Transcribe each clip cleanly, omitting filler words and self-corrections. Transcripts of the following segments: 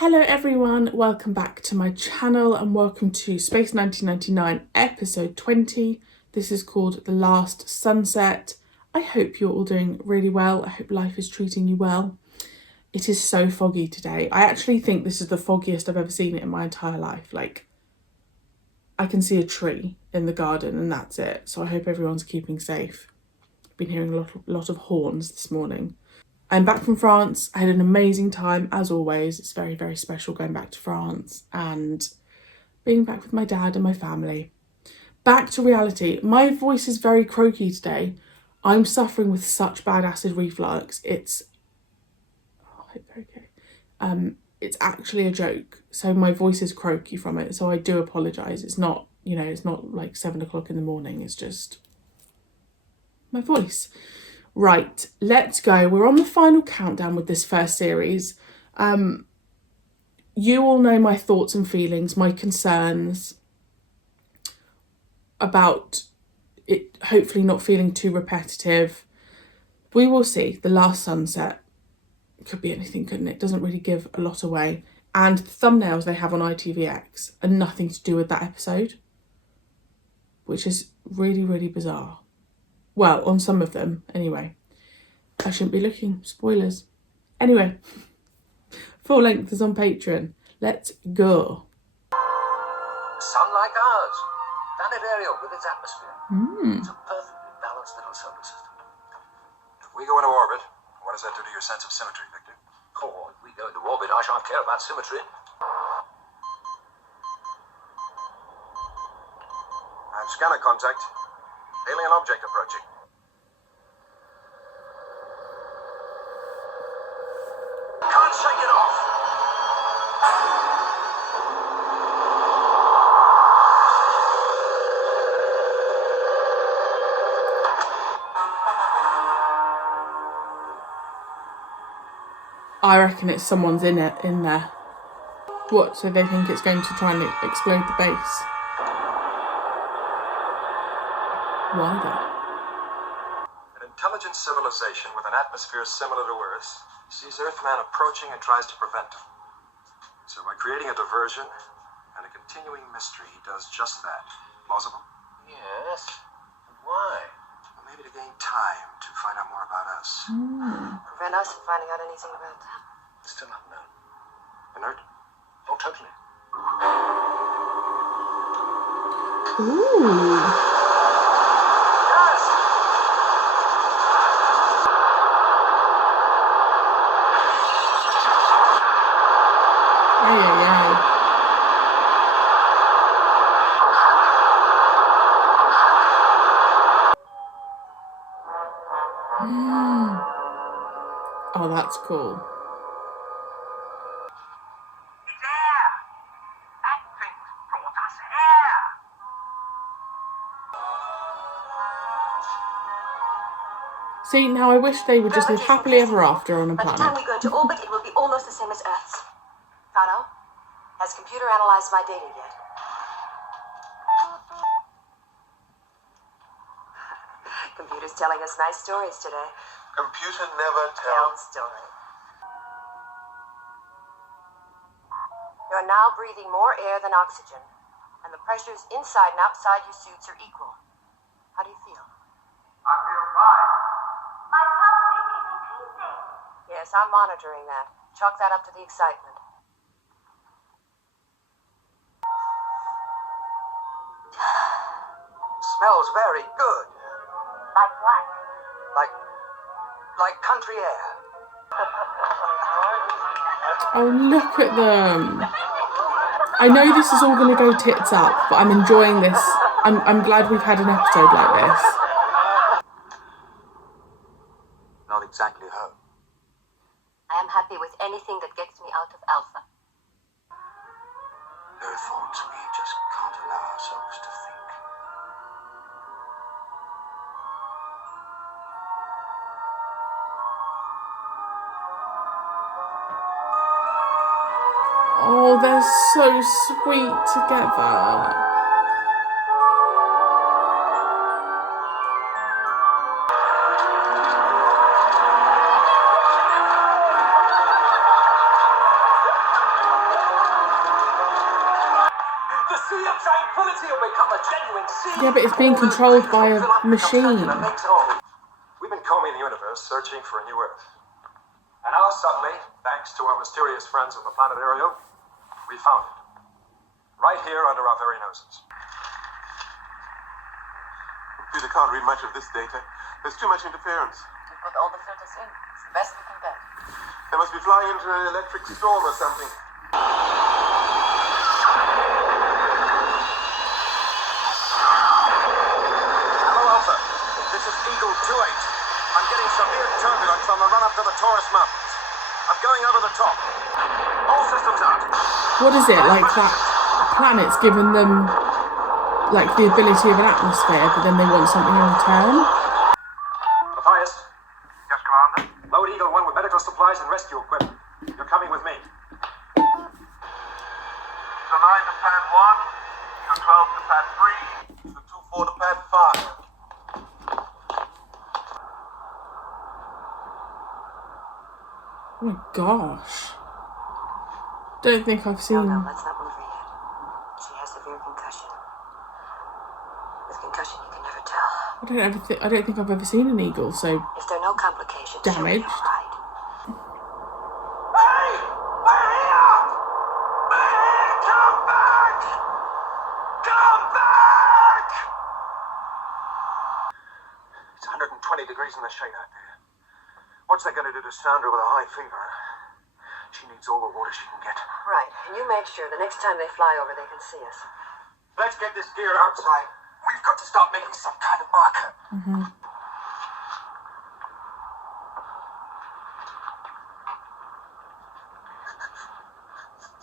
Hello everyone, welcome back to my channel and welcome to Space 1999 episode 20. This is called The Last Sunset. I hope you're all doing really well. I hope life is treating you well. It is so foggy today. I actually think this is the foggiest I've ever seen it in my entire life. Like, I can see a tree in the garden and that's it. So I hope everyone's keeping safe. I've been hearing a lot of horns this morning. I'm back from France. I had an amazing time, as always. It's very, very special going back to France and being back with my dad and my family. Back to reality. My voice is very croaky today. I'm suffering with such bad acid reflux. It's actually a joke. So my voice is croaky from it. So I do apologise. It's not, it's not like 7 o'clock in the morning. It's just my voice. Right, let's go. We're on the final countdown with this first series. You all know my thoughts and feelings, my concerns about it hopefully not feeling too repetitive. We will see. The Last Sunset. Could be anything, couldn't it? Doesn't really give a lot away. And the thumbnails they have on ITVX are nothing to do with that episode, which is really, really bizarre. Well, on some of them, anyway. I shouldn't be looking. Spoilers. Anyway, full length is on Patreon. Let's go. Sun like ours. Planetarial with its atmosphere. It's a perfectly balanced little solar system. If we go into orbit, what does that do to your sense of symmetry, Victor? Oh, if we go into orbit, I shan't care about symmetry. I have scanner contact. Alien object approaching. Can't shake it off. I reckon it's someone's in there. What, so they think it's going to try and explode the base? Why though? An intelligent civilization with an atmosphere similar to Earth's sees Earthman approaching and tries to prevent him. So by creating a diversion and a continuing mystery, he does just that. Plausible? Yes. Why? Well, maybe to gain time to find out more about us. Prevent us from finding out anything about that. It's still unknown. Inert? Oh, totally. Ooh. Yes! Ay, ay, ay. Oh, that's cool. It's air! That thing's brought us air! See, now I wish they would just live happily ever after on a By the time planet. we go into orbit, it will be almost the same as Earth's. Fano, has computer analyzed my data yet? Computer's telling us nice stories today. Computer never Tells story. You're now breathing more air than oxygen, and the pressures inside and outside your suits are equal. How do you feel? I feel fine. My pulse rate is increasing. Yes, I'm monitoring that. Chalk that up to the excitement. Smells very good. Like what? Like country air. Oh, look at them. I know this is all going to go tits up, but I'm enjoying this. I'm glad we've had an episode like this. Not exactly her. I am happy with anything that gets me out of Alpha. There are thoughts we just can't allow ourselves to think. Oh, they're so sweet together. Yeah, but it's being controlled by a machine. We've been combing the universe, searching for a new Earth. And now suddenly, thanks to our mysterious friends of the planet Ariel, we found it. Right here under our very noses. Peter can't read much of this data. There's too much interference. We put all the filters in. It's the best we can get. They must be flying into an electric storm or something. Hello, Alpha. This is Eagle 28. I'm getting severe turbulence on the run-up to the Taurus Mountains. I'm going over the top. All systems out. What is it, like that planet's given them, like, the ability of an atmosphere, but then they want something in return? Matthias, Yes, Commander? load Eagle 1 with medical supplies and rescue equipment. You're coming with me. So 9 to pad 1, so 12 to pad 3, So 2-4 to pad 5. Oh my gosh. Don't think I've seen... No, let's not move her yet. She has severe concussion. With concussion, you can never tell. I don't think I've ever seen an eagle so If there are no complications, she'll be damaged. all right. Hey! We're here! We're here! Come back! Come back! It's 120 degrees in the shade out there. What's that going to do to Sandra with a high fever? She needs all the water she can get. Right, and you make sure the next time they fly over, they can see us. Let's get this gear outside. We've got to start making some kind of marker.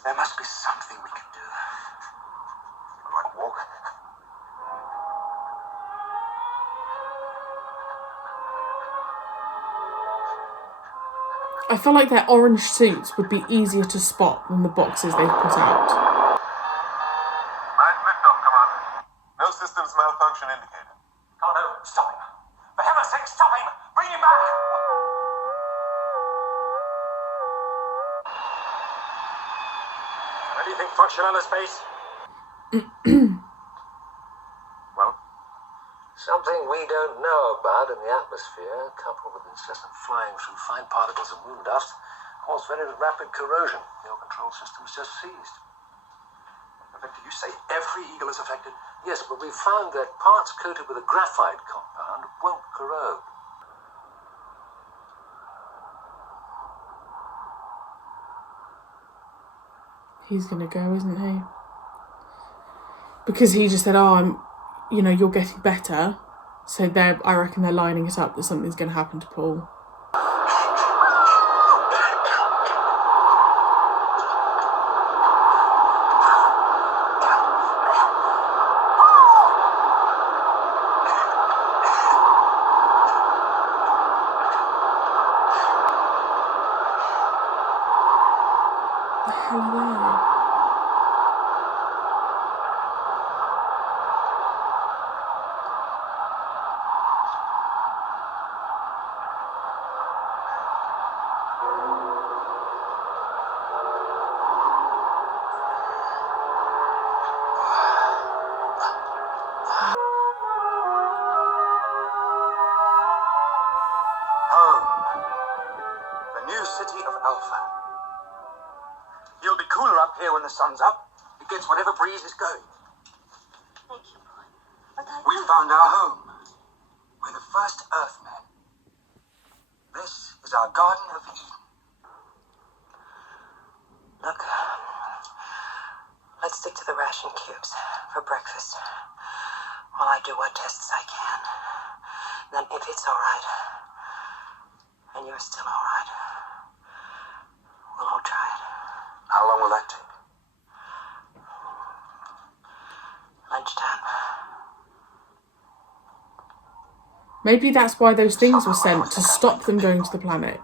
There must be something we can do. Like walk. I feel like their orange suits would be easier to spot than the boxes they've put out. Nice liftoff, Commander. No systems malfunction indicated. Oh no, stop him. For heaven's sake, stop him! Bring him back! Anything functional in space? Well? Something we don't know about in the atmosphere, coupled with incessant flying through fine particles of moon dust, cause very rapid corrosion. Your control system is just seized. In fact, did you say every eagle is affected? Yes, but we found that parts coated with a graphite compound won't corrode. He's gonna go, isn't he? Because he just said, oh, you're getting better. So I reckon they're lining it up that something's gonna happen to Paul. The hell are they? Home. The new city of Alpha. You'll be cooler up here when the sun's up. It gets whatever breeze is going. Thank you, boy. But We found our home. We're the first Earthmen. This is our Garden of Eden. Look, let's stick to the ration cubes for breakfast while I do what tests I can. Then if it's all right, and you're still all right, we'll all try it. How long will that take? Lunchtime. Maybe that's why those things were sent, to stop them going to the planet.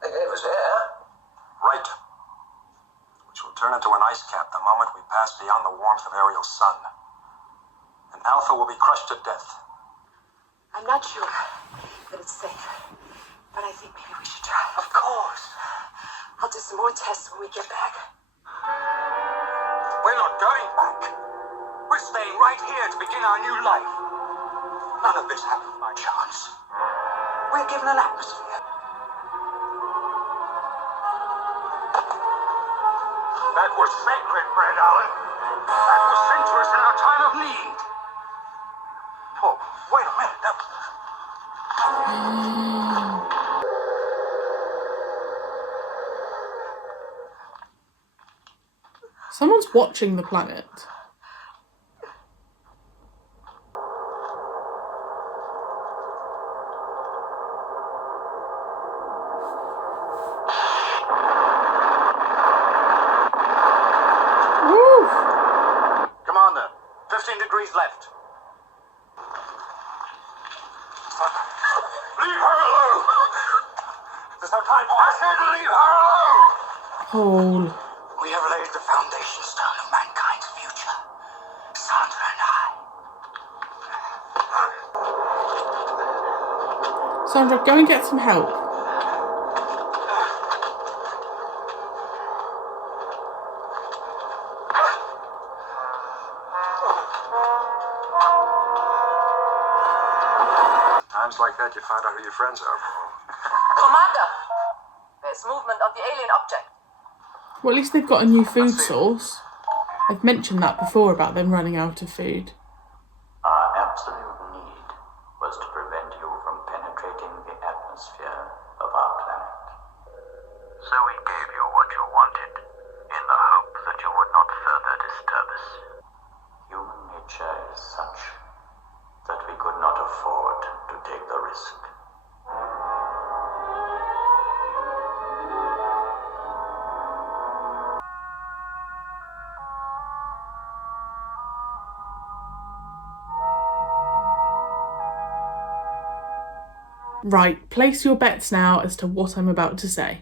They gave us air. Right. Which will turn into an ice cap the moment we pass beyond the warmth of Ariel's sun. And Alpha will be crushed to death. I'm not sure that it's safe, but I think maybe we should try. Of course. I'll do some more tests when we get back. We're not going back. We're staying right here to begin our new life. None of this happened by chance. We're given an atmosphere. That was sacred bread, Alan. That was sent to us in our time of need. Oh, wait a minute. Someone's watching the planet. Woo! Commander, 15 degrees left. Leave her alone! There's no time for us here to leave her alone! Paul. We have laid the foundation stone of mankind's future. Sandra and I. Sandra, go and get some help. Times like that, you find out who your friends are. Commander, there's movement on the alien object. Well, at least they've got a new food source. I've mentioned that before about them running out of food. Our absolute need was to prevent you from penetrating the atmosphere of our planet. So we gave you what you wanted, in the hope that you would not further disturb us. Human nature is such that we could not afford to take the risk. Right, place your bets now as to what I'm about to say.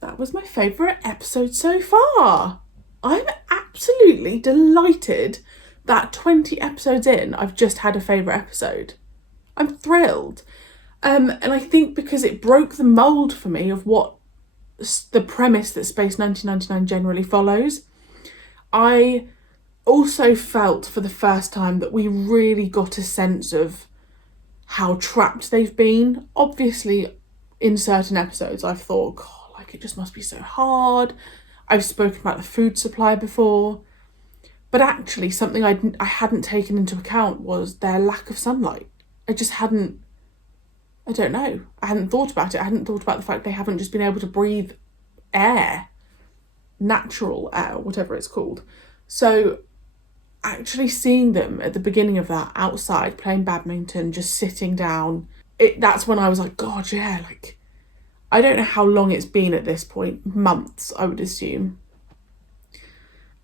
That was my favourite episode so far. I'm absolutely delighted that 20 episodes in, I've just had a favourite episode. I'm thrilled. And I think because it broke the mould for me of what the premise that Space 1999 generally follows, I also felt for the first time that we really got a sense of how trapped they've been. Obviously, in certain episodes, I've thought, God, like it just must be so hard. I've spoken about the food supply before. But actually, something I hadn't taken into account was their lack of sunlight. I hadn't thought about it. I hadn't thought about the fact they haven't just been able to breathe air, natural air, whatever it's called. So actually seeing them at the beginning of that outside playing badminton, just sitting down, that's when I was like, God, yeah, like I don't know how long it's been at this point, months, I would assume.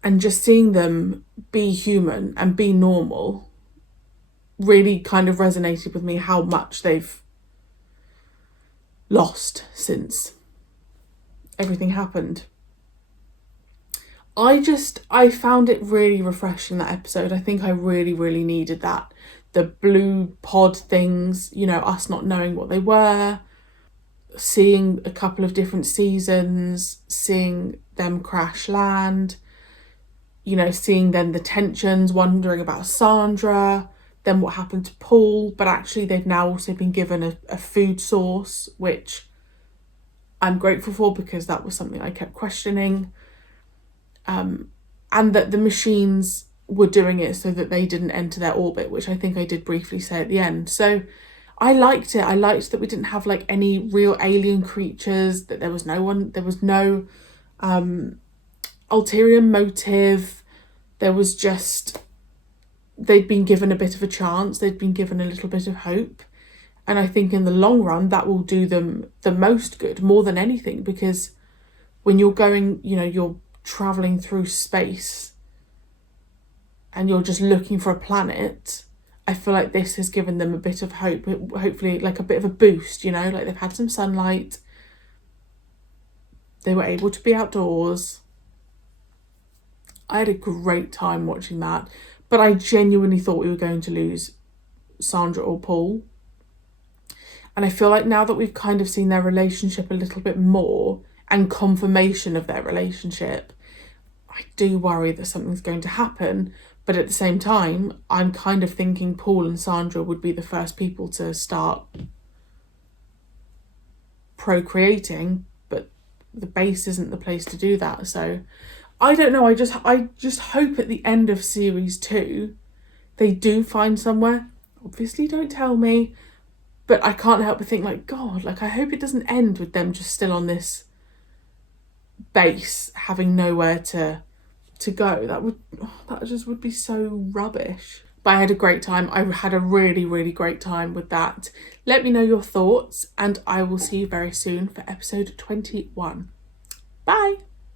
And just seeing them be human and be normal really kind of resonated with me how much they've lost since everything happened. I found it really refreshing, that episode. I think I really, really needed that. The blue pod things, you know, us not knowing what they were, seeing a couple of different seasons, seeing them crash land, you know, seeing then the tensions, wondering about Sandra, then what happened to Paul, but actually they've now also been given a food source, which I'm grateful for because that was something I kept questioning. And that the machines were doing it so that they didn't enter their orbit, which I think I did briefly say at the end. So I liked it. I liked that we didn't have like any real alien creatures, that there was no ulterior motive. There was just, they'd been given a bit of a chance. They'd been given a little bit of hope. And I think in the long run, that will do them the most good, more than anything, because when you're going, you know, you're traveling through space and you're just looking for a planet, I feel like this has given them a bit of hope, hopefully like a bit of a boost, you know, like they've had some sunlight, they were able to be outdoors. I had a great time watching that, but I genuinely thought we were going to lose Sandra or Paul. And I feel like now that we've kind of seen their relationship a little bit more and confirmation of their relationship, I do worry that something's going to happen, but at the same time, I'm kind of thinking Paul and Sandra would be the first people to start procreating, but the base isn't the place to do that. So I don't know. I just hope at the end of series 2 they do find somewhere. Obviously, don't tell me, but I can't help but think, like, God, like, I hope it doesn't end with them just still on this base, having nowhere to go. That just would be so rubbish. But I had a great time. I had a really, really great time with that. Let me know your thoughts, and I will see you very soon for episode 21. Bye.